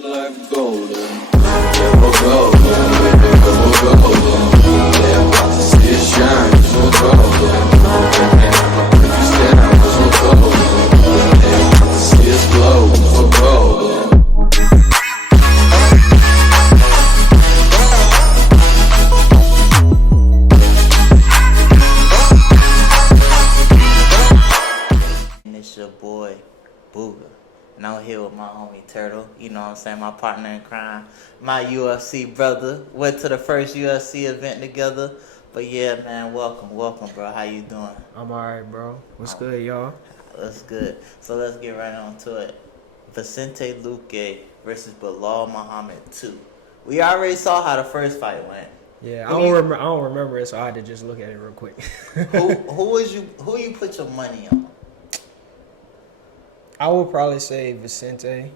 like golden. Yeah, we'll go, we'll go. Yeah, about to see it shine, 'cause we'll go. Yeah, if you stand out, 'cause we'll go. Yeah, about to see us glow, 'cause we'll go. It's your boy, Booga. And I'm here with my homie Turtle, you know what I'm saying, my partner in crime, my UFC brother. Went to the first UFC event together. But yeah, man, welcome, bro. How you doing? I'm alright, bro. What's good, y'all? That's good. So let's get right on to it. Vincente Luque versus Belal Muhammad 2. We already saw how the first fight went. Yeah, I don't remember it, so I had to just look at it real quick. Who you put your money on? I would probably say Vincente.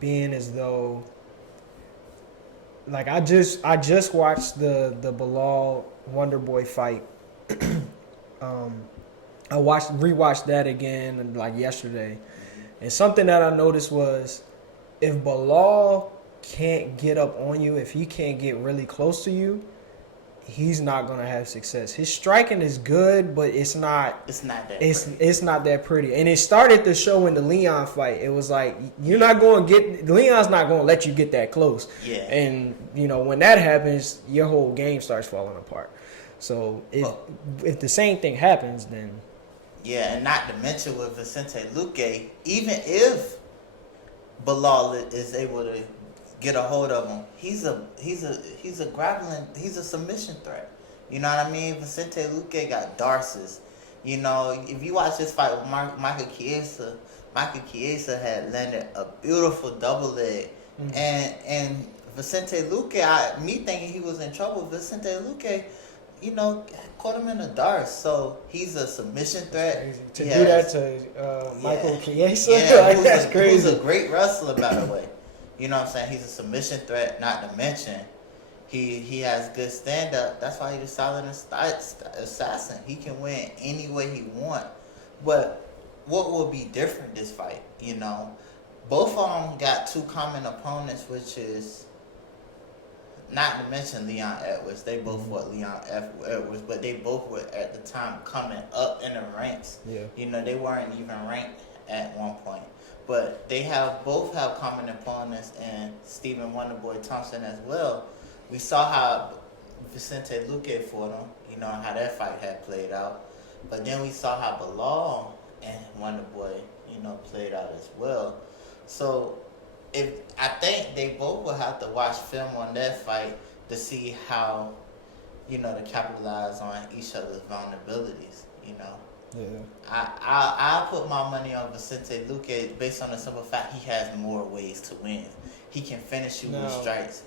Being as though, like, I just watched the Belal Wonderboy fight. I rewatched that again like yesterday, and something that I noticed was if Belal can't get up on you, if he can't get really close to you, he's not gonna have success. His striking is good, but it's not that pretty. And it started to show in the Leon fight. It was like Leon's not gonna let you get that close. Yeah. And when that happens, your whole game starts falling apart. So if the same thing happens, then yeah, and not to mention with Vincente Luque, even if Belal is able to get a hold of him, he's a submission threat. You know what I mean? Vincente Luque got darces. If you watch this fight with Michael Chiesa had landed a beautiful double leg. Mm-hmm. And Vincente Luque, me thinking he was in trouble, Vincente Luque, caught him in a darce. So he's a submission threat. To do that to Michael Chiesa, that's crazy. He's a great wrestler, by the way. You know what I'm saying? He's a submission threat, not to mention he has good stand-up. That's why he's a silent assassin. He can win any way he want. But what will be different this fight, both of them got two common opponents, which is not to mention Leon Edwards. They both fought Leon Edwards, but they both were at the time coming up in the ranks. Yeah. They weren't even ranked at one point. But they both have common opponents, and Stephen Wonderboy Thompson as well. We saw how Vincente Luque fought him, how that fight had played out. But then we saw how Belal and Wonderboy, played out as well. So I think they both will have to watch film on that fight to see how, to capitalize on each other's vulnerabilities, Yeah. I'll put my money on Vincente Luque based on the simple fact he has more ways to win. He can finish you with strikes,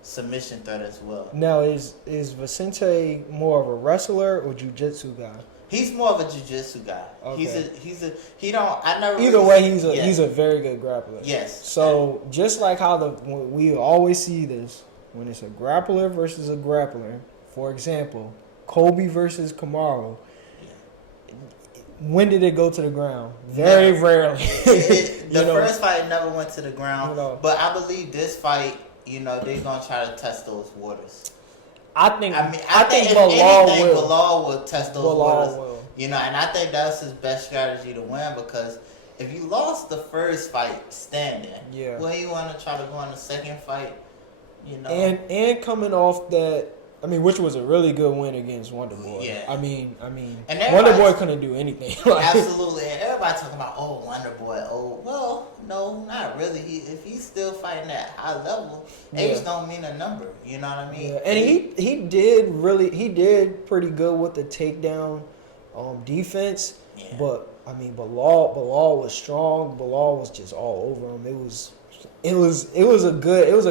submission threat as well. Now, is Vincente more of a wrestler or jiu-jitsu guy? He's more of a jiu-jitsu guy. Okay. Either way, he's a very good grappler. Yes. So just like how we always see this when it's a grappler versus a grappler. For example, Kobe versus Kamaru. When did it go to the ground? Very rarely. The first fight never went to the ground. But I believe this fight, they're gonna try to test those waters. I think Belal will test those waters. And I think that's his best strategy to win, because if you lost the first fight standing, well, you want to try to go in the second fight, And coming off that, which was a really good win against Wonderboy. Yeah. And Wonderboy couldn't do anything. Absolutely. And everybody talking about, Wonderboy. Well, no, not really. If he's still fighting at high level, age don't mean a number. You know what I mean? Yeah. And he did pretty good with the takedown defense. Yeah. But Belal was strong. Belal was just all over him. It was a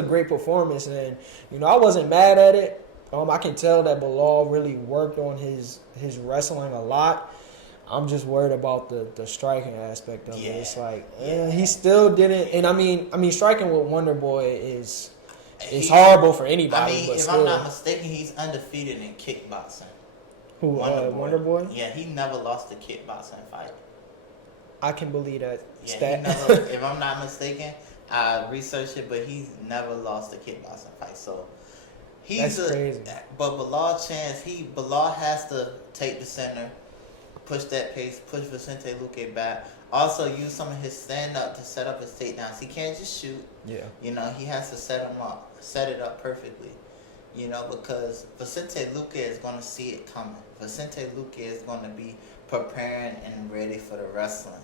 great performance, and I wasn't mad at it. I can tell that Belal really worked on his wrestling a lot. I'm just worried about the striking aspect of it. It's like he still didn't. And striking with Wonderboy is horrible for anybody. But if still, I'm not mistaken, he's undefeated in kickboxing. Who, Wonderboy? Yeah, he never lost a kickboxing fight. I can believe that Yeah, stat. he never, if I'm not mistaken, I researched it, but he's never lost a kickboxing fight. So he's That's crazy. But Belal Chance, Belal has to take the center, push that pace, push Vincente Luque back. Also use some of his stand up to set up his takedowns. He can't just shoot. Yeah. You know, he has to set it up perfectly. You know, because Vincente Luque is going to see it coming. Vincente Luque is going to be preparing and ready for the wrestling.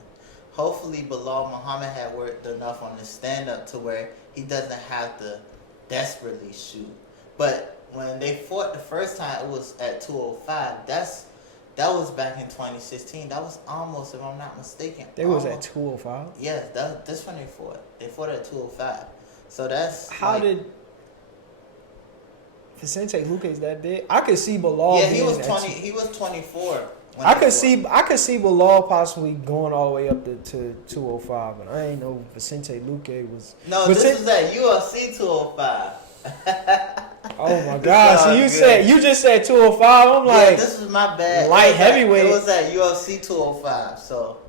Hopefully, Belal Muhammad had worked enough on his stand-up to where he doesn't have to desperately shoot. But when they fought the first time, it was at 205. That was back in 2016. That was almost, if I'm not mistaken. They was at 205? Yeah, that's when they fought. They fought at 205. So that's... How did... Vicente Luque is that big? I could see Belal. Yeah, he was 20. He was 24. I could see Belal possibly going all the way up to 205, and I ain't know Vicente Luque was. No, this was at UFC 205. Oh my God! So you just said 205. I'm like, yeah, this was my bad. Light heavyweight. It was at UFC 205. So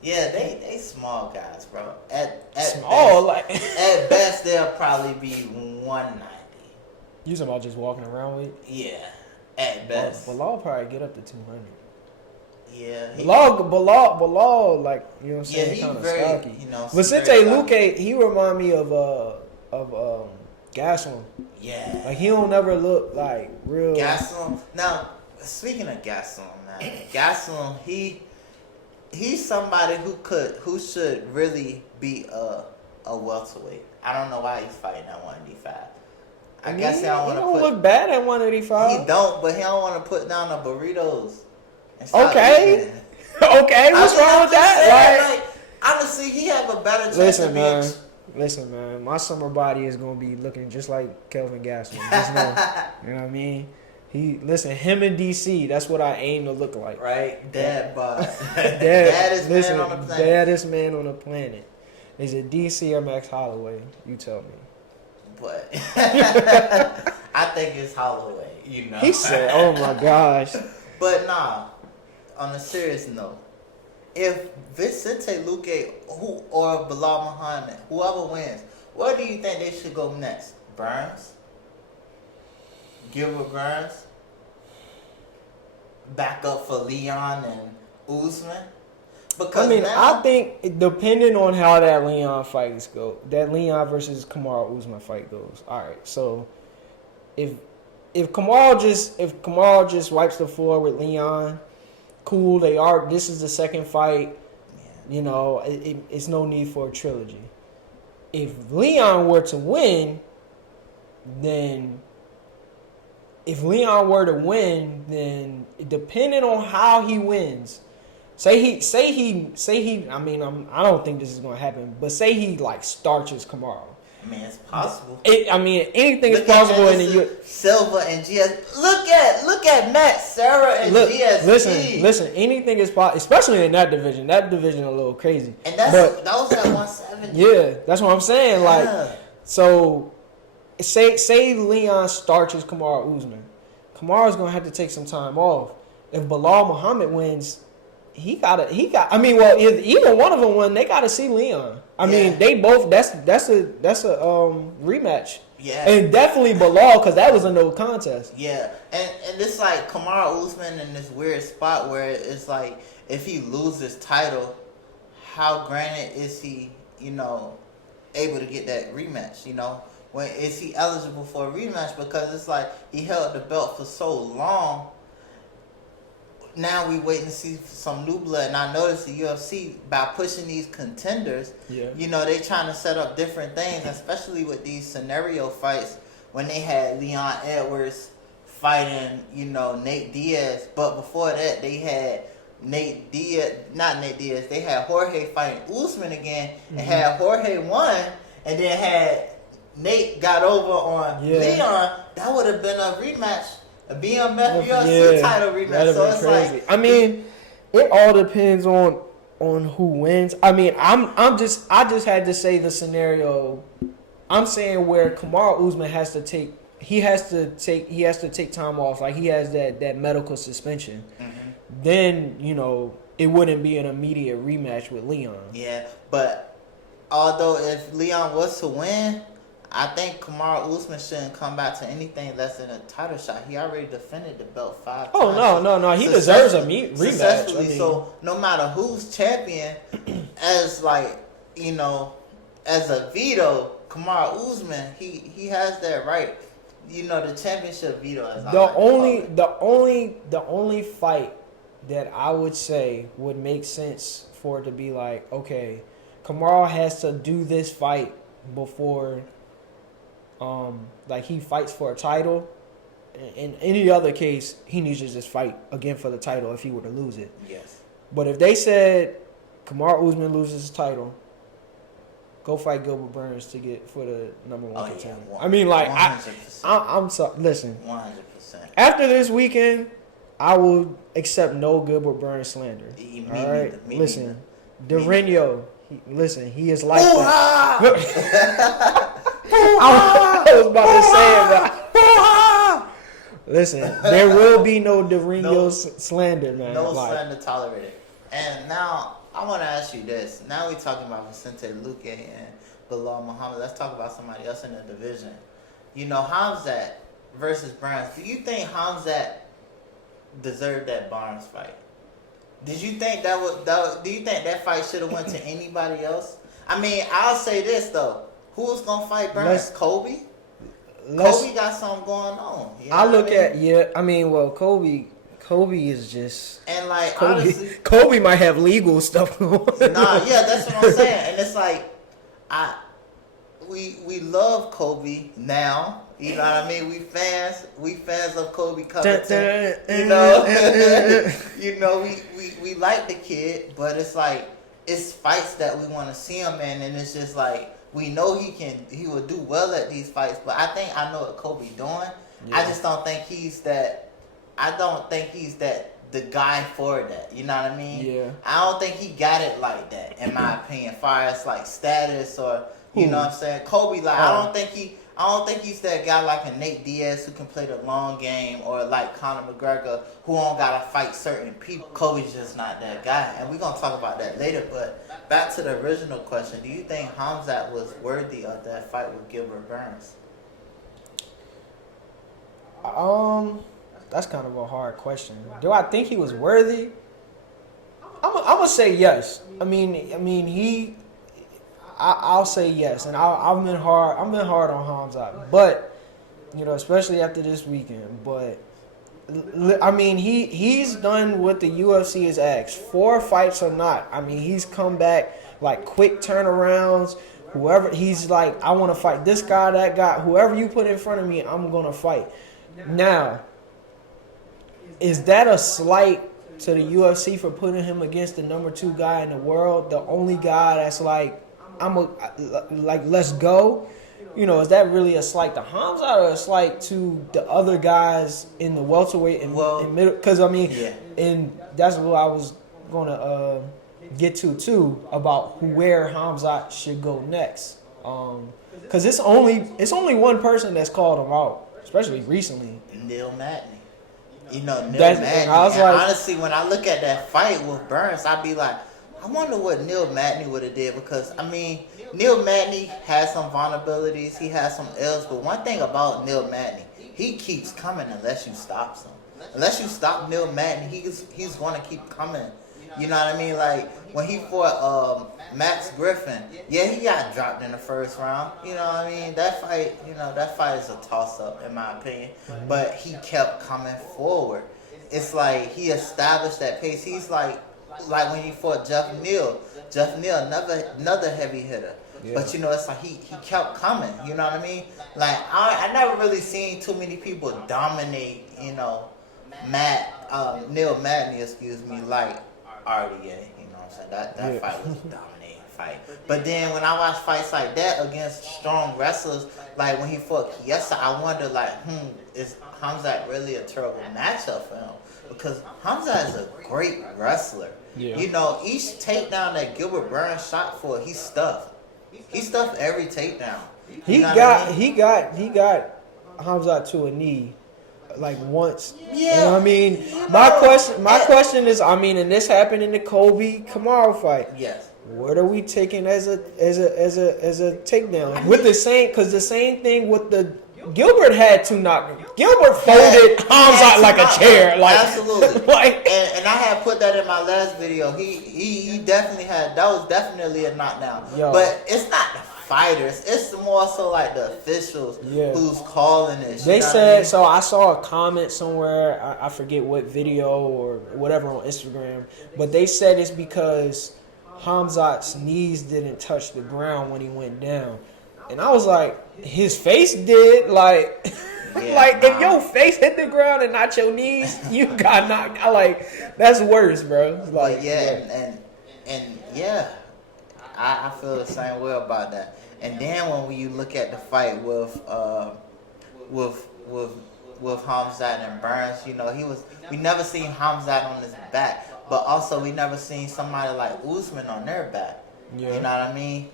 yeah, they small guys, bro. At small, best, at best they'll probably be 190. You talking about just walking around with? Yeah, at best. Belal probably get up to 200. Yeah. Belal, like, you know what I'm saying, he's kind of very, stocky. you know, Vicente Luque, he remind me of Gaslam. Yeah. Like, he don't never look like real. Gaslam. Now, speaking of Gaslam, man, Gaslam, he's somebody who should really be a welterweight. I don't know why he's fighting at 185. I guess he don't want to look bad at 185. He don't, but he don't want to put down the burritos. Okay. Okay, what's wrong with that? Like, honestly, he have a better chance Listen, man. My summer body is gonna be looking just like Kelvin Gaston. Just know, you know what I mean? Him in DC. That's what I aim to look like. Right, dad bod. Daddest man on the planet. Daddest man on the planet. Is it DC or Max Holloway? You tell me. But I think it's Holloway. You know. He said, "Oh my gosh." But nah. On a serious note, if Vicente Luque or Belal Muhammad, whoever wins, where do you think they should go next? Burns? Gilbert Burns? Back up for Leon and Usman? Because I think depending on how that Leon fights go, that Leon versus Kamaru Usman fight goes. All right, so if Kamaru just wipes the floor with Leon. Cool, this is the second fight. You know, it's no need for a trilogy. If Leon were to win, then depending on how he wins, I don't think this is gonna happen, but say he like starches Kamaru. I mean, it's possible. Anything is possible in the Silva and GS. Look at Matt, Sarah, and GSP. Listen. Anything is possible, especially in that division. That division a little crazy. And that was at 170. Yeah, that's what I'm saying. Yeah. Like, so say Leon starches Kamaru Usman. Kamaru's gonna have to take some time off. If Belal Muhammad wins, either one of them win, they gotta see Leon. I mean, they both. That's a rematch. Yeah, and definitely Belal, because that was a no contest. Yeah, and it's like Kamaru Usman in this weird spot where it's like if he loses title, how granted is he? You know, able to get that rematch? You know, when is he eligible for a rematch? Because it's like he held the belt for so long. Now we waiting to see some new blood, and I noticed the UFC by pushing these contenders. Yeah. You know, they trying to set up different things, especially with these scenario fights when they had Leon Edwards fighting, you know, Nate Diaz. But before that, they had they had Jorge fighting Usman again, and had Jorge won, and then had Nate got over on Leon. That would have been a rematch. A BMF UFC title rematch, so it's crazy. Like, I mean, it all depends on who wins. I mean, I just had to say the scenario. I'm saying where Kamaru Usman has to take time off, like he has that medical suspension. Mm-hmm. Then, you know, it wouldn't be an immediate rematch with Leon. Yeah, but although if Leon was to win, I think Kamaru Usman shouldn't come back to anything less than a title shot. He already defended the belt 5 Oh, times. no. He deserves a rematch. Successfully. I mean, so no matter who's champion, as like, you know, as a veto, Kamaru Usman, he has that right. You know, the championship veto. As the only fight that I would say would make sense for it to be like, okay, Kamaru has to do this fight before, like he fights for a title. In any other case, he needs to just fight again for the title if he were to lose it. Yes. But if they said Kamaru Usman loses his title, go fight Gilbert Burns to get for the number 1 contender. Yeah, I mean, like, 100%. I'm sorry. Listen, 100%. after this weekend, I will accept no Gilbert Burns slander. Me All right, neither. listen, Dorino, he is like that. I was about to say it, but listen, there will be no Dorino slander, man. No slander tolerated. And now I want to ask you this. Now we're talking about Vincente Luque and Belal Muhammad. Let's talk about somebody else in the division. You know, Khamzat versus Burns. Do you think Khamzat deserved that Barnes fight? Did you think do you think that fight should have went to anybody else? I mean, I'll say this though. Who's gonna fight Burns? Kobe? Kobe got something going on. You know Kobe is just, and like honestly, Kobe might have legal stuff going on. That's what I'm saying. And it's like we love Kobe now. You know what I mean? We fans of Kobe Covington. You know, we like the kid, but it's like it's fights that we want to see him in, and it's just like we know he will do well at these fights. But I know what Kobe doing. Yeah. I just don't think he's that. I don't think he's the guy for that. You know what I mean? Yeah. I don't think he got it like that, in my opinion, far as like status or you know what I'm saying. Kobe, like I don't think he's that guy like a Nate Diaz who can play the long game, or like Conor McGregor who don't gotta fight certain people. Kobe's just not that guy, and we're gonna talk about that later. But back to the original question: do you think Khamzat was worthy of that fight with Gilbert Burns? That's kind of a hard question. Do I think he was worthy? I'm gonna say yes. I'll say yes, and I've been hard on Khamzat, but you know, especially after this weekend. But I mean, he's done what the UFC has asked. 4 fights or not. I mean, he's come back like quick turnarounds. Whoever he's like, I want to fight this guy, that guy, whoever you put in front of me, I'm gonna fight. Now, is that a slight to the UFC for putting him against the number 2 guy in the world, the only guy that's like, let's go? You know, is that really a slight to Khamzat or a slight to the other guys in the welterweight and middle? Because I mean, and that's what I was gonna get to too, about where Khamzat should go next. Because it's only one person that's called him out, especially recently. Neil Magny. You know, Neil Magny. Honestly, when I look at that fight with Burns, I'd be like, I wonder what Neil Magny would have did, because I mean, Neil Magny has some vulnerabilities, he has some L's, but one thing about Neil Magny, he keeps coming unless you stop him. Unless you stop Neil Magny, he's going to keep coming. You know what I mean? Like when he fought Max Griffin, he got dropped in the first round. You know what I mean? That fight is a toss-up in my opinion. But he kept coming forward. It's like he established that pace. He's like when he fought Jeff Neal, another heavy hitter. Yeah. But you know, it's like he kept coming. You know what I mean? Like I never really seen too many people dominate. You know, Neil Magny, like RDA. You know what I'm saying? That fight was a dominating fight. But then when I watch fights like that against strong wrestlers, like when he fought Chiesa, I wonder like, is Khamzat really a terrible matchup for him? Because Khamzat is a great wrestler. Yeah. You know, each takedown that Gilbert Burns shot for, he stuffed. He stuffed every takedown. He got Khamzat to a knee like once. Yeah. You know what I mean? My question is, I mean, and this happened in the Kobe Kamaru fight. Yes. What are we taking as a takedown? With the same, because the same thing with the Gilbert had to knock. Gilbert folded Khamzat like a chair. Like, absolutely. Like, and I had put that in my last video. He definitely had, that was definitely a knockdown. Yo. But it's not the fighters. It's more so like the officials who's calling it. They said, so I saw a comment somewhere, I forget what video or whatever on Instagram, but they said it's because Khamzat's knees didn't touch the ground when he went down. And I was like, his face did, like, if your face hit the ground and not your knees, you got knocked out. Like, that's worse, bro. Like, I feel the same way about that. And then when you look at the fight with Khamzat and Burns, you know, we never seen Khamzat on his back, but also we never seen somebody like Usman on their back. Yeah. You know what I mean?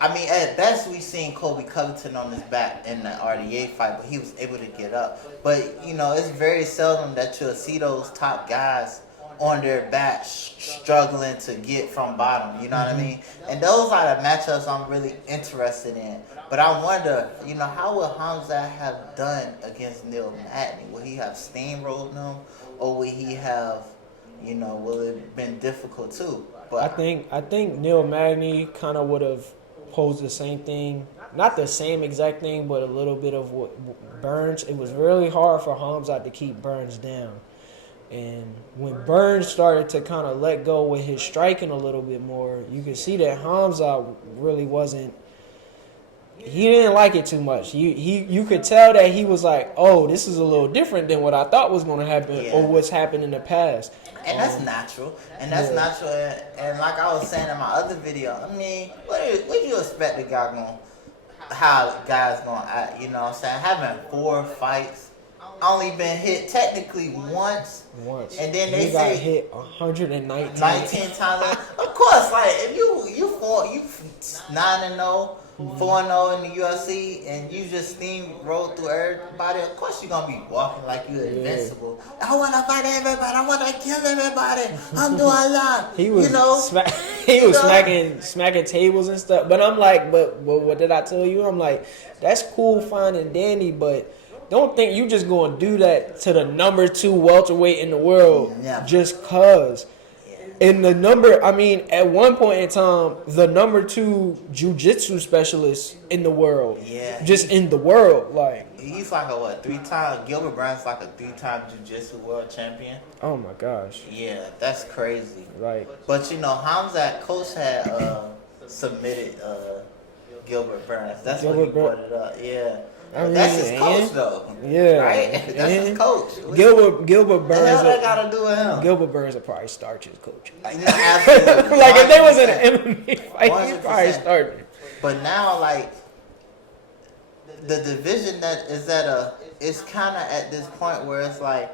I mean, at best we seen Colby Covington on his back in the RDA fight, but he was able to get up. But you know, it's very seldom that you'll see those top guys on their back struggling to get from bottom, you know what I mean? And those are the matchups I'm really interested in. But I wonder, you know, how would Khamzat have done against Neil Magny? Would he have steamrolled him, or would he have, you know, will it have been difficult too? But I think Neil Magny kind of would have posed the same thing, not the same exact thing, but a little bit of what Burns. It was really hard for Khamzat to keep Burns down. And when Burns started to kind of let go with his striking a little bit more, you could see that Khamzat really wasn't. He didn't like it too much. You could tell that he was like, oh, this is a little different than what I thought was going to happen or what's happened in the past. And that's natural. And that's natural. And like I was saying in my other video, I mean, what do you expect the guy going, how guys going to act? You know what I'm saying? Having 4 fights. Only been hit technically once. And then they got say hit 119 times. Of course, like if you 9-0, 4-0 in the UFC, and you just steamroll through everybody, of course you're gonna be walking like you're invincible. I wanna fight everybody. I wanna kill everybody. I'm doing a lot. He was, you know, smacking tables and stuff. But I'm like, but what did I tell you? I'm like, that's cool, fine and dandy, but don't think you just gonna do that to the number 2 welterweight in the world just cause. And the number, I mean, at one point in time, the number 2 jiu-jitsu specialist in the world. Yeah. Just in the world, like. He's like a 3-time, Gilbert Burns like a 3-time jiu-jitsu world champion. Oh my gosh. Yeah, that's crazy. Right. But you know, Khamzat coach had submitted Gilbert Burns. That's what he brought it up. Yeah. I mean, that's his coach, though. Yeah, right. That's his coach. Gilbert Burns. What the hell that got to do with him? Gilbert Burns would probably start his coach. Absolutely. Like if they was in an MMA fight, he'd probably start. But now, like the division that is it's kind of at this point where it's like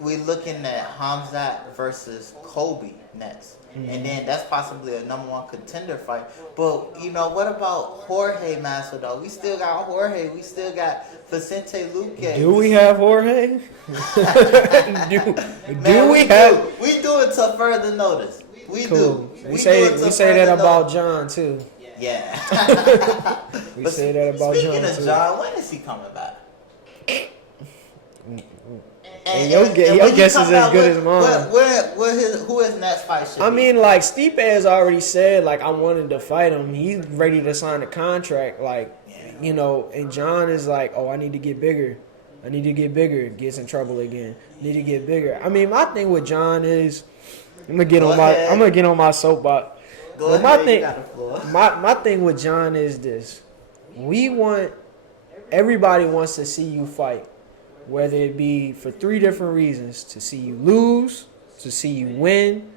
we looking at Khamzat versus Colby next. And then that's possibly a number 1 contender fight. But, you know, what about Jorge Masvidal? We still got Jorge. We still got Vincente Luque. Do we have Jorge? do we have? We do it till further notice. We do. We say that about John, too. Yeah. we say that about John, too. Speaking of John, when is he coming back? And your guess is as good as mine. Who his next fight should be? I mean, like, Stipe has already said, like, I wanted to fight him. He's ready to sign a contract, like, you know, and John is like, oh, I need to get bigger. Gets in trouble again. Need to get bigger. I mean, my thing with John is, I'm gonna get on my soapbox. My thing with John is this. Everybody wants to see you fight. Whether it be for 3 different reasons, to see you lose, to see you win,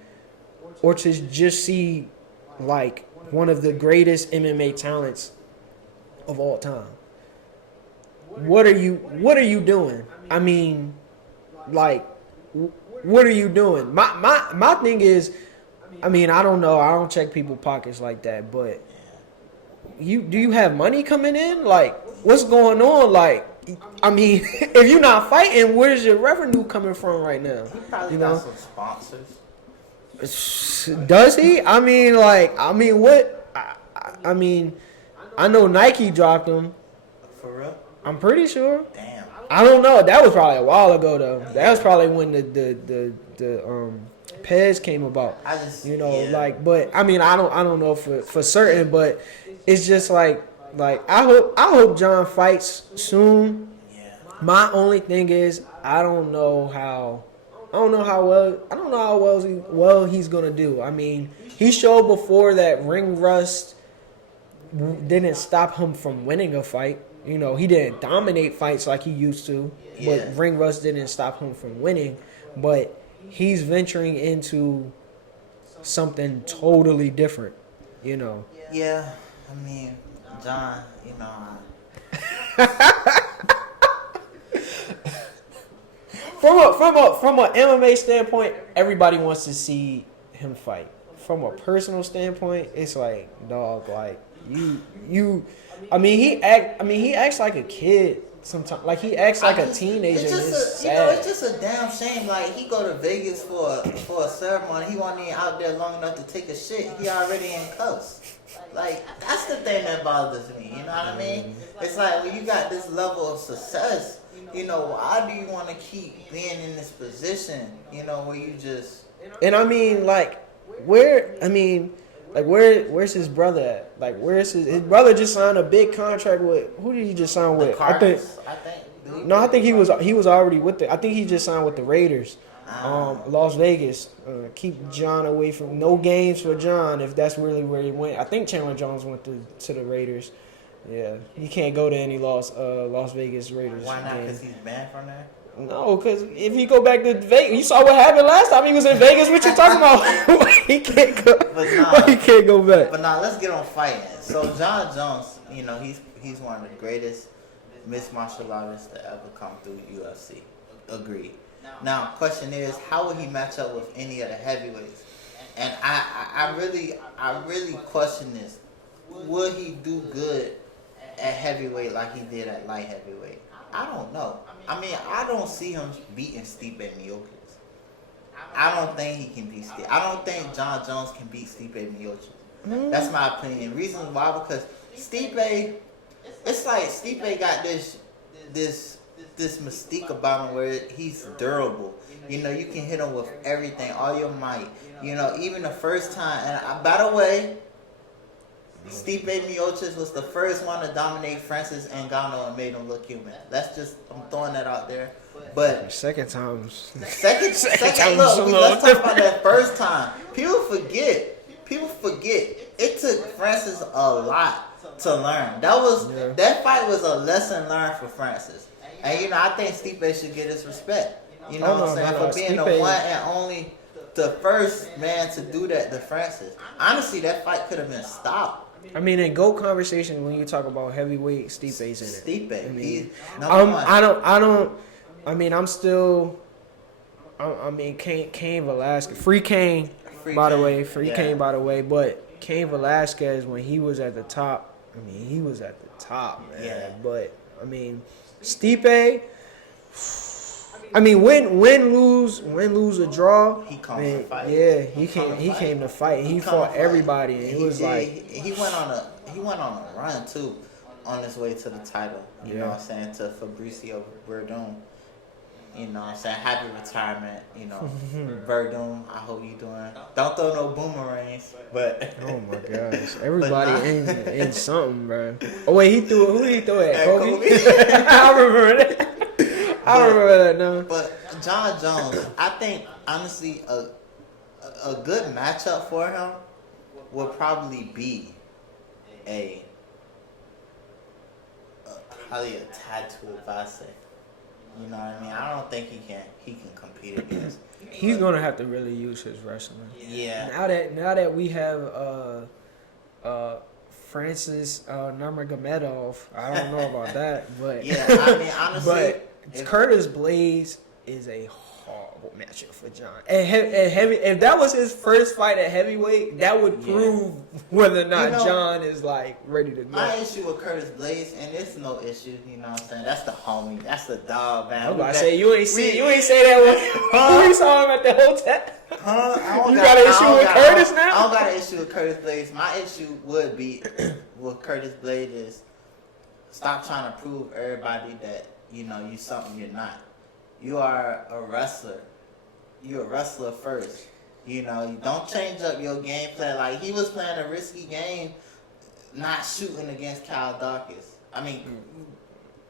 or to just see like one of the greatest MMA talents of all time. What are you doing? I mean, like, what are you doing? My thing is, I mean, I don't know. I don't check people's pockets like that, but do you have money coming in? Like, what's going on? Like, I mean, if you're not fighting, where's your revenue coming from right now? He probably You got know? some sponsors. Does he? What? I mean, I know Nike dropped him. For real? I'm pretty sure. Damn. I don't know. That was probably a while ago though. That was probably when the Pez came about. I just But I mean, I don't know for certain, but it's just like I hope John fights soon. Yeah. My only thing is I don't know how well he's gonna do. I mean, he showed before that ring rust didn't stop him from winning a fight. You know, he didn't dominate fights like he used to, but ring rust didn't stop him from winning. But he's venturing into something totally different, you know. Yeah, I mean, John, you know. From a MMA standpoint, everybody wants to see him fight. From a personal standpoint, it's like, dog, like you. I mean, he acts like a kid sometimes. Like he acts like a teenager. It's just a damn shame. Like he go to Vegas for a ceremony. He wasn't even out there long enough to take a shit. He already in cuffs. Like that's the thing that bothers me. You know what I mean? It's like when you got this level of success, you know, why do you want to keep being in this position? You know, where you just. And I mean, where's his brother at? Like, where's his brother just signed a big contract with? Who did he just sign with? I think he was already with I think he just signed with the Raiders, Las Vegas. Keep John away from no games for John if that's really where he went. I think Chandler Jones went to the Raiders. Yeah, he can't go to any Las Vegas Raiders. Why not? Because he's banned from there. No, because if you go back to Vegas, you saw what happened last time he was in Vegas. What you talking about? He can't go. He can't go back. But now let's get on fighting. So John Jones, you know, he's one of the greatest mixed martial artists to ever come through UFC. Agreed. Now, question is, how would he match up with any of the heavyweights? And I really question this. Would he do good at heavyweight like he did at light heavyweight? I don't know. I mean, I don't see him beating Stipe Miocic. I don't think he can beat Stipe. I don't think John Jones can beat Stipe Miocic. That's my opinion. Reason why? Because Stipe, it's like Stipe got this mystique about him where he's durable. You know, you can hit him with everything, all your might. You know, even the first time. And by the way, Stipe Miocic was the first one to dominate Francis Ngannou and made him look human. That's just, I'm throwing that out there. But second time. Look, let's talk about that first time. People forget. It took Francis a lot to learn. That fight was a lesson learned for Francis. And you know, I think Stipe should get his respect. You know what I'm saying? For being the one and only, the first man to do that to Francis. Honestly, that fight could have been stopped. I mean, in GOAT conversation, when you talk about heavyweight, Stipe's in it. Stipe, I mean, he's number one. Cain Velasquez, free Cain, by the way, but Cain Velasquez, when he was at the top, I mean, he was at the top, man. Yeah. But I mean, Stipe, I mean, win, lose a draw. He comes to fight. Yeah, he came to fight. He fought everybody, and it was like he went on a run too, on his way to the title. You know what I'm saying, to Fabricio Verdun. You know what I'm saying, happy retirement. You know, Verdun. I hope you doing. Don't throw no boomerangs, but oh my gosh, everybody in something, bro. Oh wait, who did he throw at? Kobe. I remember that. I remember that now. But John Jones, I think honestly a good matchup for him would probably be probably a tattoo advisor. You know what I mean? I don't think he can compete against. He's gonna have to really use his wrestling. Yeah. Now that we have Francis Nurmagomedov, I don't know about that, but yeah, I mean honestly. But Curtis Blades is a hog. horrible matchup for John. And heavy, if that was his first fight at heavyweight, that would prove whether or not John is like ready to go. My issue with Curtis Blades, and it's no issue, you know what I'm saying? That's the homie, that's the dog, man. I'm about to say you ain't say that when we saw him at the hotel. You got an issue with Curtis now? I don't got an issue with Curtis Blades. My issue would be with Curtis Blades is stop trying to prove everybody that you know you something you're not. You are a wrestler. You're a wrestler first. You know, you don't change up your game plan. Like, he was playing a risky game, not shooting against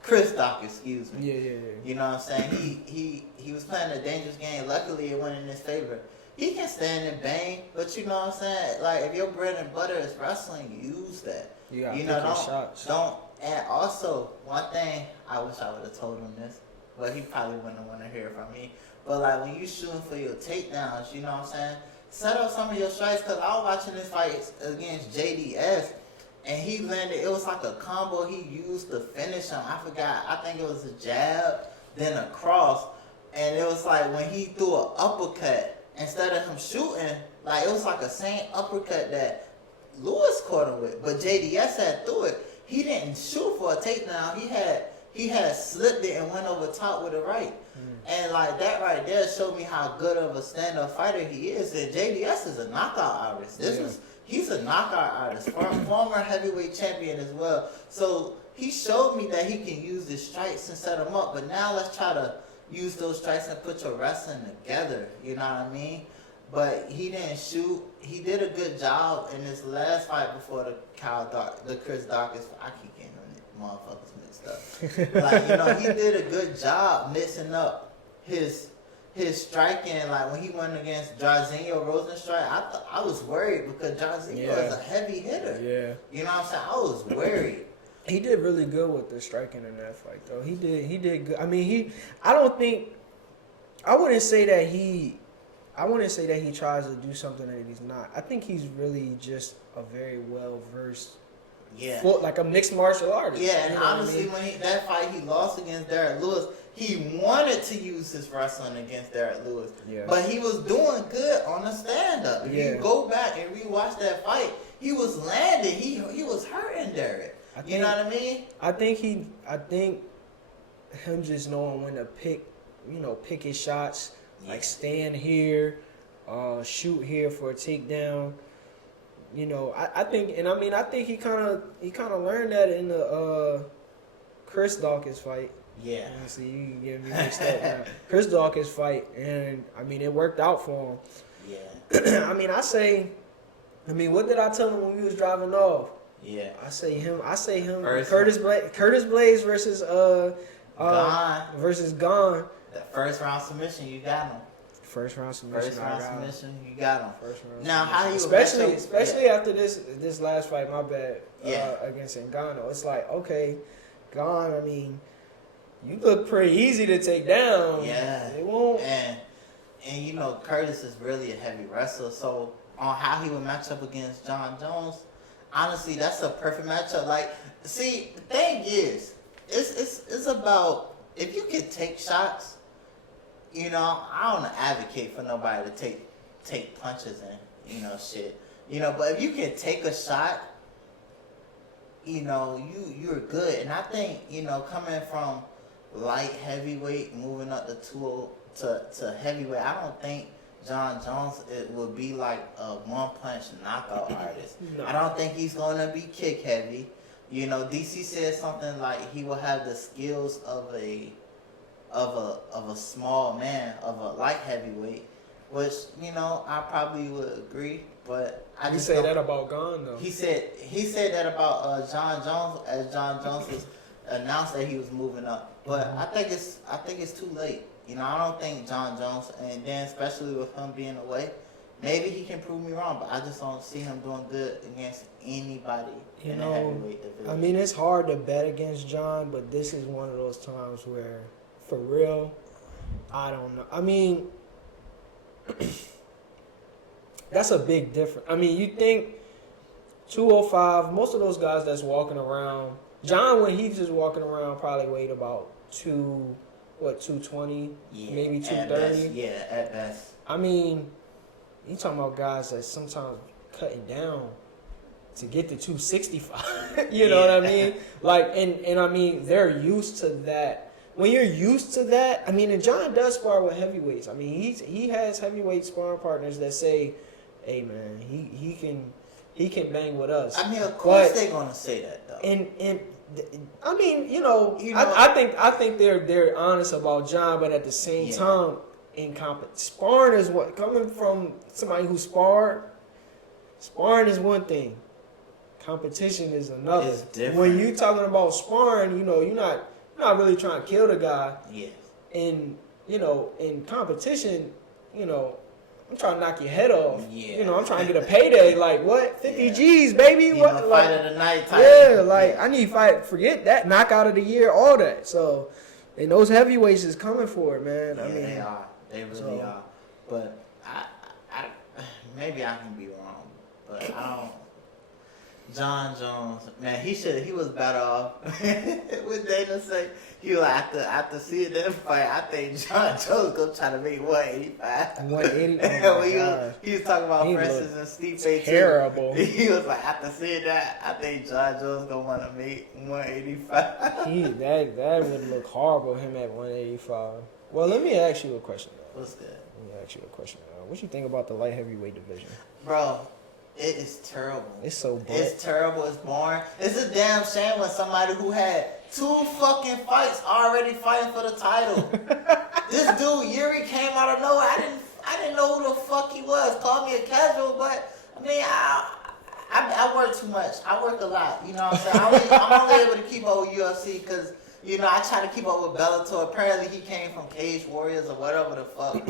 Chris Dawkins, excuse me. Yeah. You know what I'm saying? He was playing a dangerous game. Luckily, it went in his favor. He can stand and bang, but you know what I'm saying? Like, if your bread and butter is wrestling, use that. You gotta pick your shots. And also, one thing, I wish I would have told him this, but he probably wouldn't want to hear it from me. But like when you shooting for your takedowns, you know what I'm saying? Set up some of your strikes, because I was watching this fight against JDS, and he landed, it was like a combo he used to finish him. I forgot, I think it was a jab, then a cross, and it was like when he threw an uppercut, instead of him shooting, like it was like a same uppercut that Lewis caught him with, but JDS had threw it. He didn't shoot for a takedown, he had slipped it and went over top with it right. And like that right there showed me how good of a stand-up fighter he is. And JDS is a knockout artist. He's a knockout artist, former heavyweight champion as well. So he showed me that he can use his strikes and set them up. But now let's try to use those strikes and put your wrestling together. You know what I mean? But he didn't shoot. He did a good job in his last fight before the Chris Dawkins. I keep getting motherfuckers mixed up. Like, you know, he did a good job mixing up his striking. Like when he went against Jairzinho Rosenstrike, I was worried because Jairzinho is a heavy hitter. Yeah. You know what I'm saying? I was worried. He did really good with the striking in that fight though. He did good. I mean, I wouldn't say that he tries to do something that he's not. I think he's really just a very well versed like a mixed martial artist. Yeah, and honestly, when that fight he lost against Derek Lewis, he wanted to use his wrestling against Derek Lewis. Yeah. But he was doing good on the stand-up. If you go back and rewatch that fight, he was landing. He was hurting Derek. You know what I mean? I think him just knowing when to pick his shots, like stand here, shoot here for a takedown. You know, I think he kind of learned that in the Chris Dawkins fight. Yeah. See, you can get me mixed up now. Chris Dawkins fight, and I mean it worked out for him. Yeah. What did I tell him when we was driving off? Yeah. I say him. Curtis Blades versus Gone. Versus Gone. That first round submission, you got him. First round submission, you got him. Now, how you especially after this last fight, my bad, against Ngannou, it's like, okay, Gone. I mean, you look pretty easy to take down. Yeah, it won't. And you know, Curtis is really a heavy wrestler, so on how he would match up against John Jones, honestly, that's a perfect matchup. Like, see, the thing is, it's about if you can take shots. You know, I don't advocate for nobody to take punches and, shit. You know, but if you can take a shot, you're good. And I think, coming from light heavyweight, moving up to heavyweight, I don't think John Jones would be like a one-punch knockout artist. No. I don't think he's going to be kick heavy. You know, DC said something like he will have the skills of a small man, of a light heavyweight, which, I probably would agree, but I just say that about Gone though. He said that about John Jones, as John Jones was announced that he was moving up. But I think it's too late. I don't think John Jones, and then especially with him being away, maybe he can prove me wrong, but I just don't see him doing good against anybody in the heavyweight division. I mean, it's hard to bet against John, but this is one of those times where, for real, I don't know. I mean, that's a big difference. I mean, you think 205, most of those guys that's walking around, John, when he's just walking around, probably weighed about what 220, Yeah, maybe at 230. best. Yeah, at best. I mean, you talking about guys that sometimes cutting down to get to 265. You know what I mean? Like, and I mean, they're used to that. When you're used to that, I mean, and John does spar with heavyweights. I mean, he has heavyweight sparring partners that say, "Hey, man, he can bang with us." I mean, of course they're gonna say that though. And I mean, I think they're honest about John, but at the same time, sparring is what coming from somebody who sparring is one thing. Competition is another. It's different. When you talking about sparring, you're not really trying to kill the guy. Yeah. And in competition, I'm trying to knock your head off. Yeah. I'm trying to get a payday. Like what? 50 G's, baby. What? Fight of the night type. Yeah, like I need fight. Forget that. Knockout of the year. All that. So, and those heavyweights is coming for it, man. Yeah, I mean, they are. They really are. But I maybe I can be wrong, but I don't. John Jones, man, he was better off. With Dana say, he was after seeing that fight, I think John Jones gonna try to make 185. 180. Oh when he was talking about Francis and Stipe terrible. too. He was like, after seeing that, I think John Jones gonna want to make 185. That would look horrible. Him at 185. Well, let me ask you a question. What's good? Let me ask you a question. What you think about the light heavyweight division? Bro, it is terrible. It's so boring. It's terrible. It's boring. It's a damn shame when somebody who had 2 fucking fights already fighting for the title. This dude Yuri came out of nowhere. I didn't know who the fuck he was. Called me a casual, but I mean I work too much. I work a lot. You know what I'm saying? I'm only able to keep up with UFC because I try to keep up with Bellator. Apparently he came from Cage Warriors or whatever the fuck.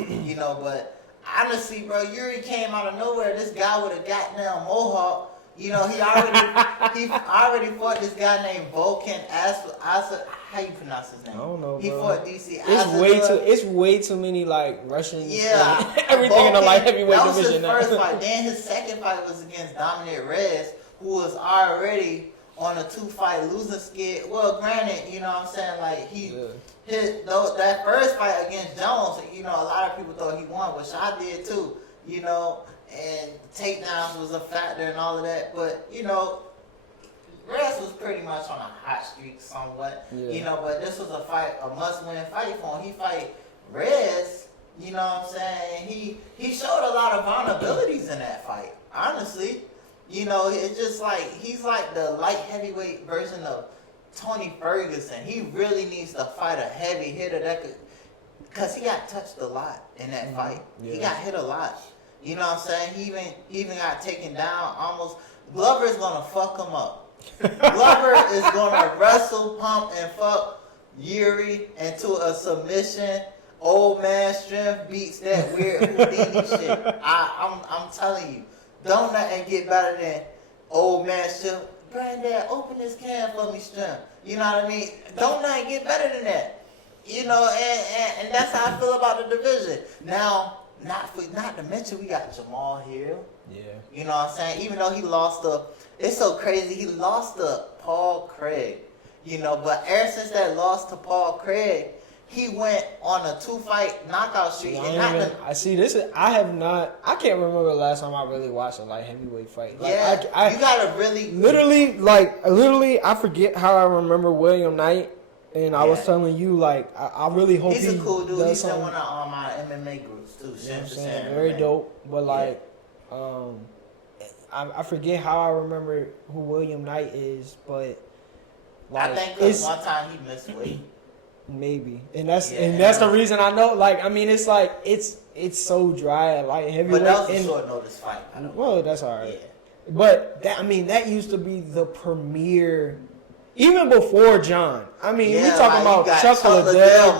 But. Honestly, bro, Yuri came out of nowhere. This guy with a goddamn mohawk. He already fought this guy named Volkan Asa. How you pronounce his name? I don't know. He bro. fought DC. It's way too many like Russians. Yeah, everything in the light heavyweight that was division his now. first fight. Then his second fight was against Dominic Reyes, who was already on a 2-fight losing skid. Well, granted, you know what I'm saying, like that first fight against Jones, a lot of people thought he won, which I did too, and takedowns was a factor and all of that, but Reyes was pretty much on a hot streak somewhat, but this was a must-win fight for him. He fight Reyes, you know what I'm saying, he showed a lot of vulnerabilities in that fight, honestly. It's just like he's like the light heavyweight version of Tony Ferguson. He really needs to fight a heavy hitter that could, because he got touched a lot in that fight. Yeah. He got hit a lot. You know what I'm saying? He even got taken down almost. Glover's gonna fuck him up. Glover is gonna wrestle, pump, and fuck Yuri into a submission. Old man strength beats that weird Houdini shit. I'm telling you. Don't nothing get better than old man strength. Granddad, open this can for me, strength. You know what I mean? Don't nothing get better than that. And that's how I feel about the division. Now, not to mention we got Jamal Hill. Yeah. You know what I'm saying? Even though he lost it's so crazy, he lost to Paul Craig. But ever since that loss to Paul Craig, he went on a 2-fight knockout streak. I can't remember the last time I really watched a light heavyweight fight. Like, you gotta really... Literally, I forget how I remember William Knight. And I was telling you, like, I really hope he's a cool dude. He's in something. one of my MMA groups, too. You know what I'm saying? Very dope. But, I forget how I remember who William Knight is, but... Like, I think because one time he missed weight. Maybe, and that's the reason I know. Like, I mean, it's like it's so dry, like heavyweight. But that was a short notice fight. Well, that's all right. Yeah. But that used to be the premier, even before John. I mean, we talking about Chuck Liddell,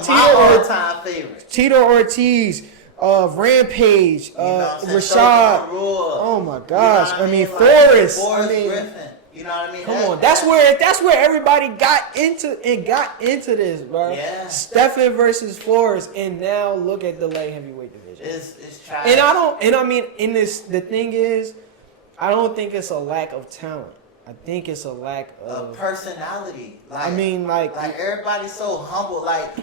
Tito Ortiz, Rampage, Rashad. Oh my gosh! I mean, Forrest. Griffin. You know what I mean? Come on, that's where everybody got into this, bro. Yeah. Stephen versus Flores, and now look at the light heavyweight division. It's trash. The thing is, I don't think it's a lack of talent. I think it's a lack of personality. Like, like everybody's so humble. Like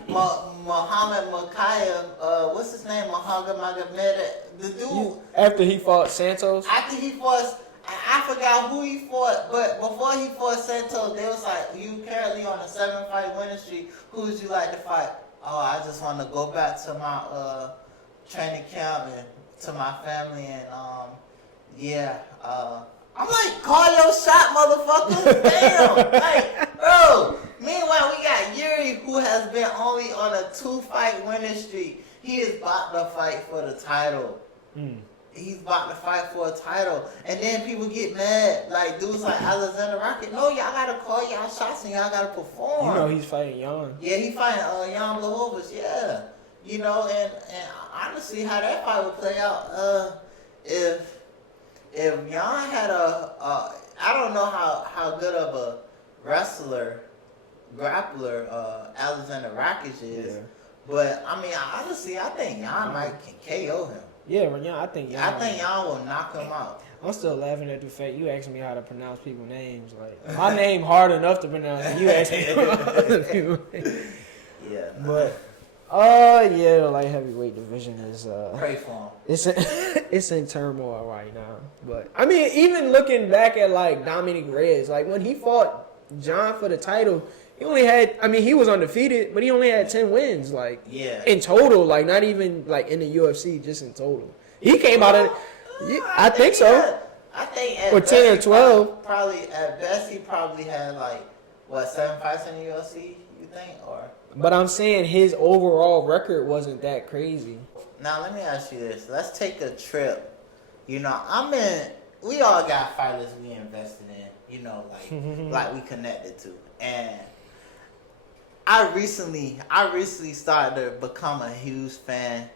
Muhammad Makayev, what's his name? Muhammad Magomedov. The dude. After he fought Santos? After he fought, I forgot who he fought, but before he fought Santos, they was like, you currently on a 7-fight winning streak. Who would you like to fight? Oh, I just want to go back to my training camp and to my family and I'm like, call your shot, motherfucker. Damn. Like, bro. Meanwhile, we got Yuri, who has been only on a 2-fight winning streak. He is about to fight for the title. He's about to fight for a title. And then people get mad. Like, dudes like Alexander Rocket. No, y'all got to call y'all shots and y'all got to perform. You know he's fighting Jan. Yeah, he fighting Jan Blachowicz. Yeah. You know, and honestly, how that fight would play out, if Jan had I don't know how good of a grappler Alexander Rakic is, but I mean, honestly, I think Jan can KO him. Yeah, I think Jan will knock him out. I'm still laughing at the fact you asking me how to pronounce people's names. Like, my name hard enough to pronounce, and you asking me other people's names. Yeah. But the light heavyweight division is pray for him. It's in turmoil right now. But I mean, even looking back at like Dominic Reyes, like when he fought John for the title, he only had, I mean, he was undefeated, but he only had 10 wins, like in total, like not even like in the UFC, just in total. He came out of, I think so. I think at or 10 or 12. Probably at best he probably had like 7 fights in the UFC. You think or? But I'm saying his overall record wasn't that crazy. Now let me ask you this. Let's take a trip. You know, we all got fighters we invested in, you know, like we connected to. And I recently started to become a huge fan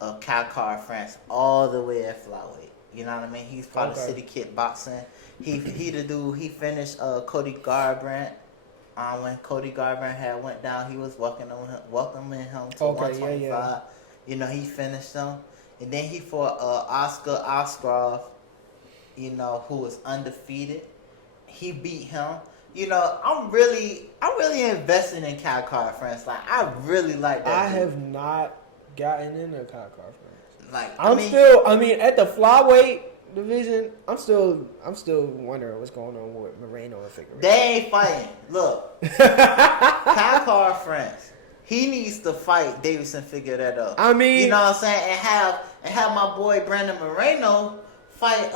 of Khamzat France all the way at flyweight. You know what I mean? He's part of City Kid Boxing. He the dude, he finished Cody Garbrandt. When Cody Garbrandt had went down, he was welcoming him to 125. Yeah. You know, he finished him. And then he fought Oscar Oskarov, you know, who was undefeated. He beat him. You know, I'm really invested in Khamzat France. Like, I really like that. I have not gotten into Khamzat France. Like, I mean, at the flyweight division, I'm still wondering what's going on with Moreno and Figueroa. They ain't fighting. Look, Khamzat France. He needs to fight Davison Figueroa. I mean, you know what I'm saying, and have my boy Brandon Moreno fight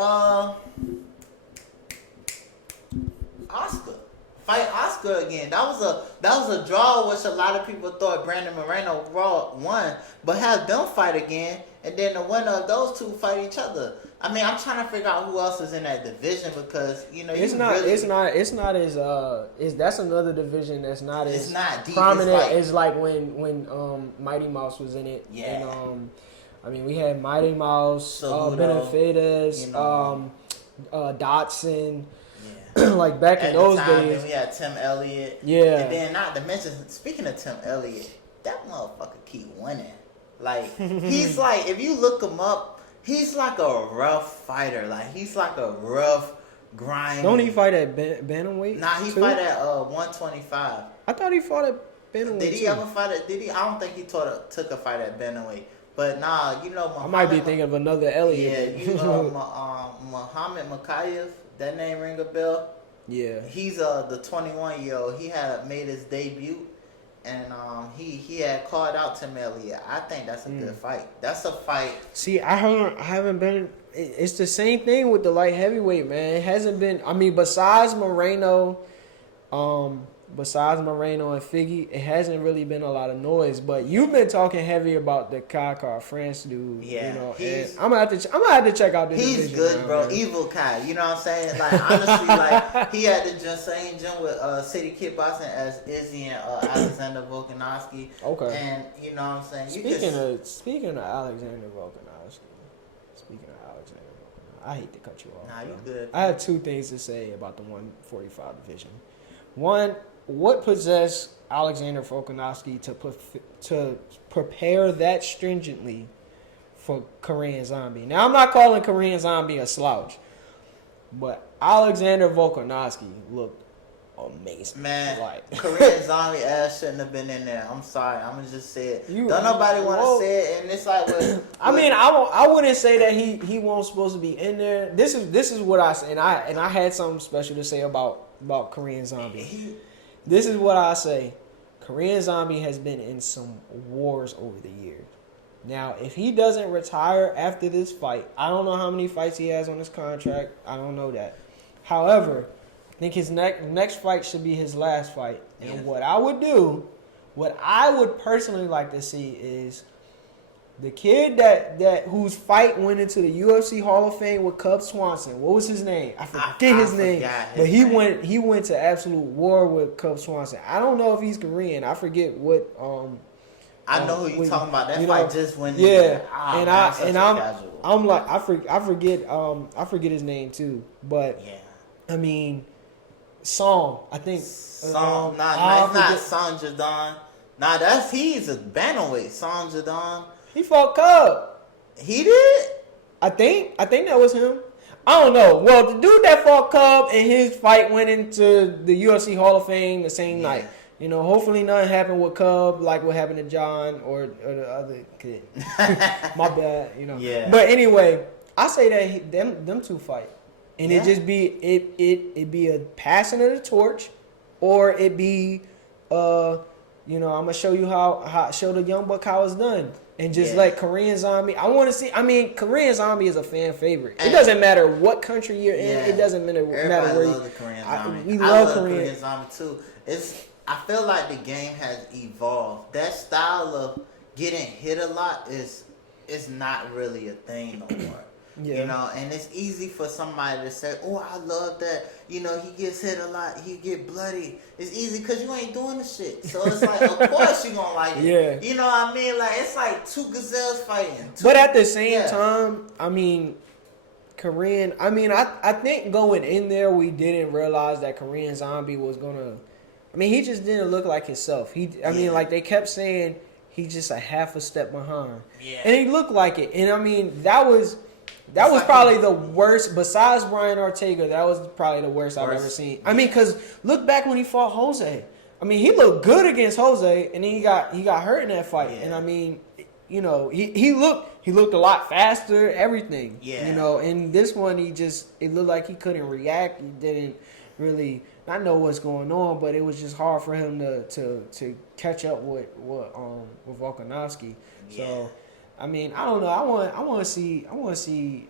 Oscar. Fight Oscar again. That was a draw, which a lot of people thought Brandon Moreno won, but have them fight again, and then the winner of those two fight each other. I mean, I'm trying to figure out who else is in that division because you know it's not as that's another division that's not as deep, prominent as like when Mighty Mouse was in it. Yeah. And, I mean, we had Mighty Mouse, Benavidez, you know, Dotson. Yeah. Like back in those days. Then we had Tim Elliott. Yeah. And then not to mention, speaking of Tim Elliott, that motherfucker keep winning. Like he's like, if you look him up. He's like a rough fighter. Like, he's like a rough grind. Don't he fight at bantamweight? Nah, he fight at 125. I thought he fought at bantamweight. Did he ever fight at? Did he? I don't think he took a fight at bantamweight. But nah, you know, I might be thinking of another Elliott. Yeah, you know, Muhammad Makayev. That name ring a bell? Yeah. He's the 21-year-old. He had made his debut. And he had called out Tim Elliott. I think that's a good fight. That's a fight. See, I haven't been. It's the same thing with the light heavyweight, man. It hasn't been. I mean, besides Moreno and Figgy, it hasn't really been a lot of noise. But you've been talking heavy about the Khamzat France dude. Yeah, you know, I'm gonna have to check out this. He's good, bro. Man. Evil Kai. You know what I'm saying? Like honestly, like he had the same gym with City Kid Boxing as Izzy and Alexander Volkanovski. Okay. And you know what I'm saying? Speaking of Alexander Volkanovski. I hate to cut you off. Nah, you good. I have two things to say about the 145 division. One, what possessed Alexander Volkanovski to prepare that stringently for Korean Zombie? Now, I'm not calling Korean Zombie a slouch, but Alexander Volkanovski looked amazing. Man, Like, Korean Zombie ass shouldn't have been in there. I'm sorry. I'm gonna just say it. You- Don't nobody want well, to say it, and it's like, I mean, I wouldn't say that he wasn't supposed to be in there. This is what I say, and I had something special to say about Korean Zombie. This is what I say. Korean Zombie has been in some wars over the years. Now, if he doesn't retire after this fight, I don't know how many fights he has on his contract. I don't know that. However, I think his next fight should be his last fight. And Yes. what I would personally like to see is the kid that whose fight went into the UFC Hall of Fame with Cub Swanson. What was his name? I forget his name. But he went to absolute war with Cub Swanson. I don't know if he's Korean. I forget what. I know who you're talking about. That you fight know, just went. Yeah, in I'm like I forget his name too. But yeah. I mean, Song. I think Song. Nah, it's not Song Jadon. Nah, he's a bantamweight. Song Jadon. He fought Cub. He did. I think that was him. I don't know. Well, the dude that fought Cub and his fight went into the UFC Hall of Fame the same night. You know, hopefully nothing happened with Cub like what happened to John or the other kid. My bad, you know. Yeah. But anyway, I say that them two fight, and it just be it be a passing of the torch, or it be you know, I'm gonna show you how show the young buck how it's done. And just like Korean Zombie, I want to see. I mean, Korean Zombie is a fan favorite. It doesn't matter what country you're in. It doesn't matter where love the Korean Zombie. We love Korean Zombie too. I feel like the game has evolved. That style of getting hit a lot is not really a thing no more. You know, and it's easy for somebody to say, "Oh, I love that." You know, he gets hit a lot. He get bloody. It's easy because you ain't doing the shit. So it's like, of course you gonna like it. Yeah. You know what I mean? Like it's like two gazelles fighting. But at the same time, I mean, Korean. I mean, I think going in there, we didn't realize that Korean Zombie was gonna. I mean, he just didn't look like himself. I mean, like they kept saying he's just a half a step behind. Yeah. And he looked like it. And I mean, that was probably the worst. Besides Brian Ortega, that was probably the worst I've ever seen. I mean, because look back when he fought Jose. I mean, he looked good against Jose, and then he got hurt in that fight. Yeah. And I mean, you know, he looked a lot faster, everything. Yeah. You know, and this one it looked like he couldn't react. He didn't really not know what's going on, but it was just hard for him to catch up with Volkanovski. Yeah. So. I mean, I don't know. I want to see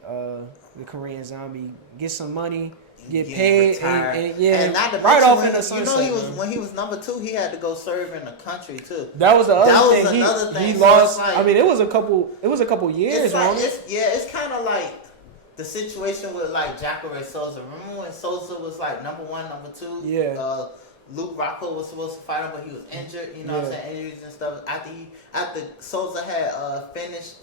the Korean Zombie get some money, get paid, and not right off in the sunset. You know, when he was number 2, he had to go serve in the country too. That was the other thing. Another thing. He lost. Like, I mean, it was a couple years. It's kind of like the situation with like Jacare Souza. Remember when Souza was like number 1, number 2? Yeah. Luke Rocco was supposed to fight him, but he was injured. You know what I'm saying? Injuries and stuff. After Souza had finished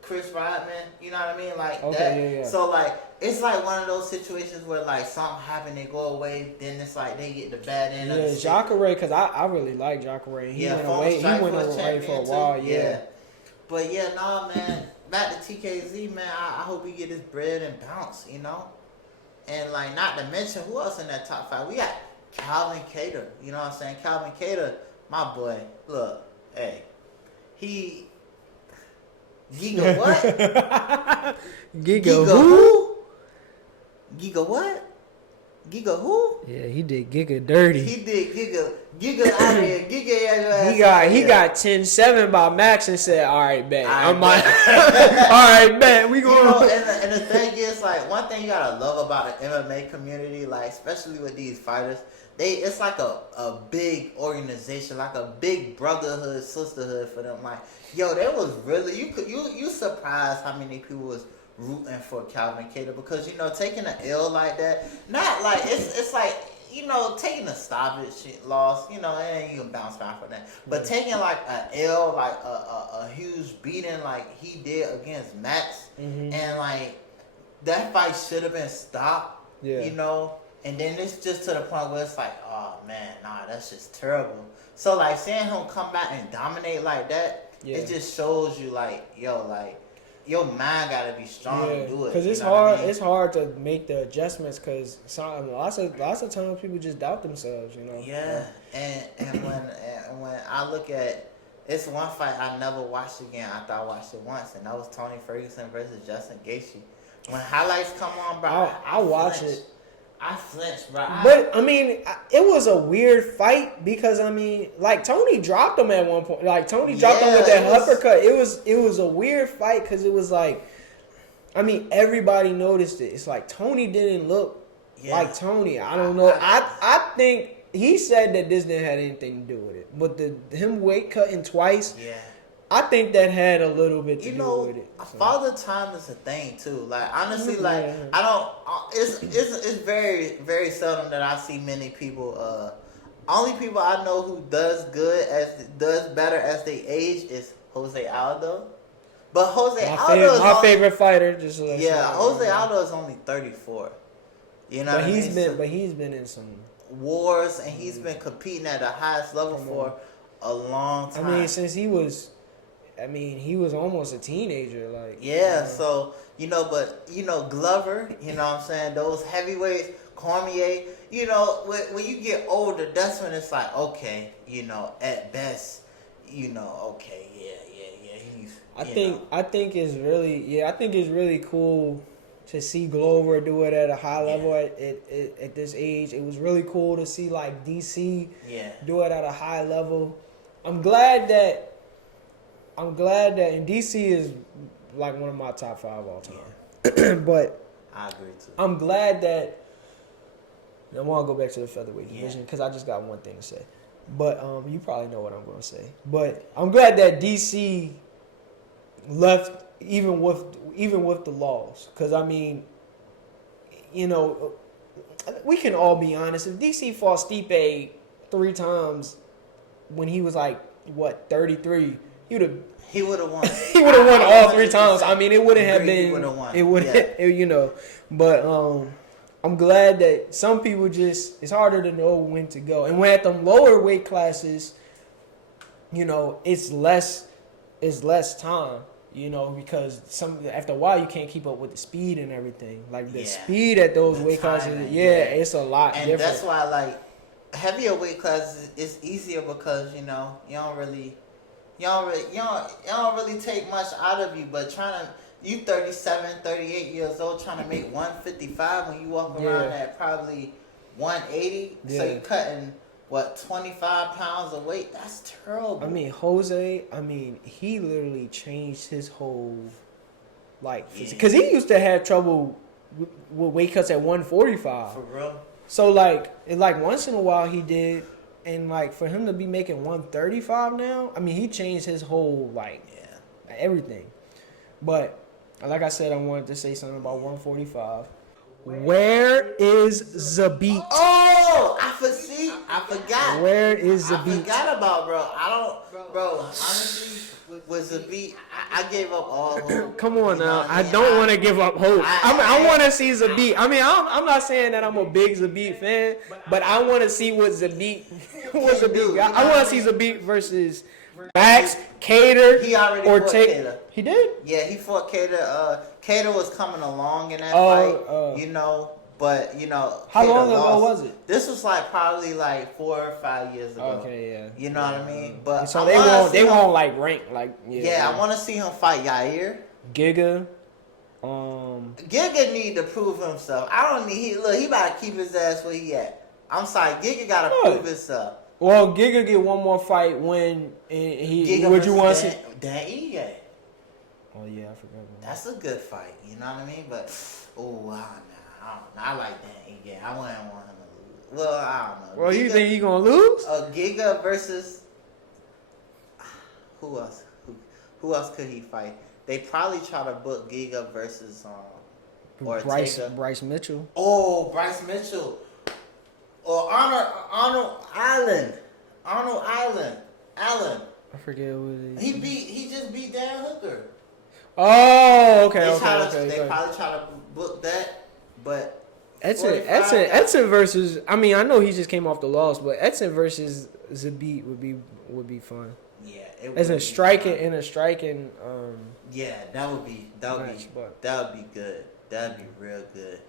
Chris Rodman, you know what I mean? Like that. So like it's like one of those situations where like something happened, they go away, then it's like they get the bad end of the stick. Jacare, because I really like Jacare. He went away for a while. Yeah. But yeah, nah, man. Back to TKZ, man. I hope he get his bread and bounce, you know? And like not to mention who else in that top 5. We got Calvin Kattar, you know what I'm saying? Calvin Kattar, my boy. Look, hey, Giga what? Giga who? Giga what? Giga who? Yeah, he did Giga dirty. He did Giga out of here. Giga He got 10-7 by Max and said, "All right, bet." I'm like, "All right, bet. We going." You know, and the thing is, like, one thing you gotta love about the MMA community, like, especially with these fighters. It's like a big organization, like a big brotherhood, sisterhood for them. Like, yo, there was really you surprised how many people was rooting for Calvin Kattar because you know taking an L like that, not like it's like you know taking a stoppage loss, you know, and you can bounce back from that. But taking like an L, like a huge beating like he did against Max, and like that fight should have been stopped, you know. And then it's just to the point where it's like, oh man, nah, that's just terrible. So like seeing him come back and dominate like that, it just shows you like, yo, like, your mind gotta be strong to do it. Because it's hard. It's hard to make the adjustments. Because lots of times people just doubt themselves. You know. Yeah, and when I look at it's one fight I never watched again. I thought I watched it once, and that was Tony Ferguson versus Justin Gaethje. When highlights come on, bro, I watch it. I flinched, bro. But I mean, it was a weird fight because I mean, like Tony dropped him at one point. Like Tony dropped him with that uppercut. It was a weird fight because it was like, I mean, everybody noticed it. It's like Tony didn't look like Tony. I don't know. I think he said that this didn't have anything to do with it, but him weight cutting twice. Yeah. I think that had a little bit to do with it. So. Father time is a thing too. Like honestly, like I don't. It's very very seldom that I see many people. Only people I know who does better as they age is Jose Aldo. But Jose Aldo is my favorite fighter. Jose Aldo is only 34. You know, but he's been in some wars and he's been competing at the highest level for a long time. I mean, since he was almost a teenager, like. Yeah, so, but, Glover, you know what I'm saying, those heavyweights, Cormier, when you get older, that's when it's like, okay, at best, okay, he's, I think it's really cool to see Glover do it at a high level at this age. It was really cool to see, like, DC do it at a high level. I'm glad that and DC is like one of my top 5 all time. Yeah. But I agree too. I'm glad that I want to go back to the featherweight division because I just got one thing to say. But you probably know what I'm going to say. But I'm glad that DC left even with the loss, because I mean, we can all be honest. If DC fought Stipe 3 times when he was like 33. He would have won. He would have won all 3 times. I mean, it wouldn't have been. He would have won. It would, But I'm glad that some people it's harder to know when to go. And when at the lower weight classes, it's less time. Because after a while you can't keep up with the speed and everything. Like the speed at those weight classes, it's a lot different. And that's why, like, heavier weight classes is easier because you don't really take much out of you, but you 37, 38 years old trying to make 155 when you walk around at probably 180. Yeah. So you're cutting 25 pounds of weight? That's terrible. I mean, Jose, he literally changed his whole because he used to have trouble with weight cuts at 145. For real. So once in a while he did. And, for him to be making 135 now, he changed his whole, everything. But, like I said, I wanted to say something about 145. Where is Zabit? Oh, I forgot. Where is Zabit? I forgot about, honestly, with Zabit, I gave up all hope. Come on now. I don't want to give up hope. I want to see Zabit. I'm not saying that I'm a big Zabit fan, but I want to see what Zabit got. I want to see Zabit versus Max, Cater, he already fought Cater. He did? Yeah, he fought Cater. Cater was coming along in that fight, but how long ago was it? This was probably 4 or 5 years ago. Okay, yeah. You know what I mean? But so they won't rank I want to see him fight Yair. Giga. Giga need to prove himself. He about to keep his ass where he at. I'm sorry, Giga gotta prove himself. Well, Giga get one more fight when he. Would you want to see? Dan Ige. Oh yeah, I forgot. That's a good fight. You know what I mean? But I like Dan Ige. I wouldn't want him to lose. Well, I don't know. Well, you think he gonna lose? Giga versus who else? Who else could he fight? They probably try to book Giga versus Bryce Mitchell. Oh, Bryce Mitchell. Or Arnold Allen. Allen. I forget who he just beat Dan Hooker. Oh, okay. They probably try to book that, but Edson versus. I know he just came off the loss, but Edson versus Zabit would be fun. Yeah, as a striking Yeah, that would be match, but good. That'd be real good.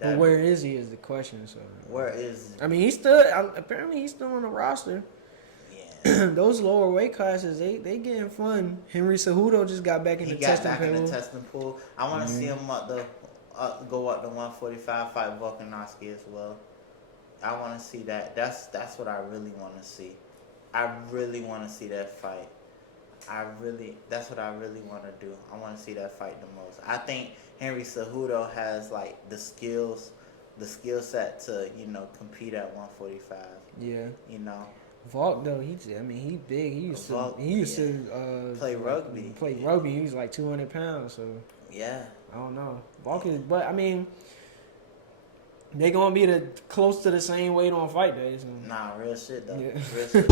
but where is he is the question. So Where is? I mean, apparently he's still on the roster. Yeah, Those lower weight classes, they getting fun. Henry Cejudo just got back in the testing pool. in the testing pool. I want to see him go up to 145, fight Volkanovski as well. I want to see that. That's what I really want to see. I really want to see that fight. That's what I really want to do. I want to see that fight the most. I think Henry Cejudo has like the skill set to compete at 145. Yeah. Volk though, he big. He used to play rugby. He was like 200 pounds. So yeah, I don't know. Volk is, but I mean, they gonna be close to the same weight on fight days. So. Nah, real shit though. Yeah. Real shit.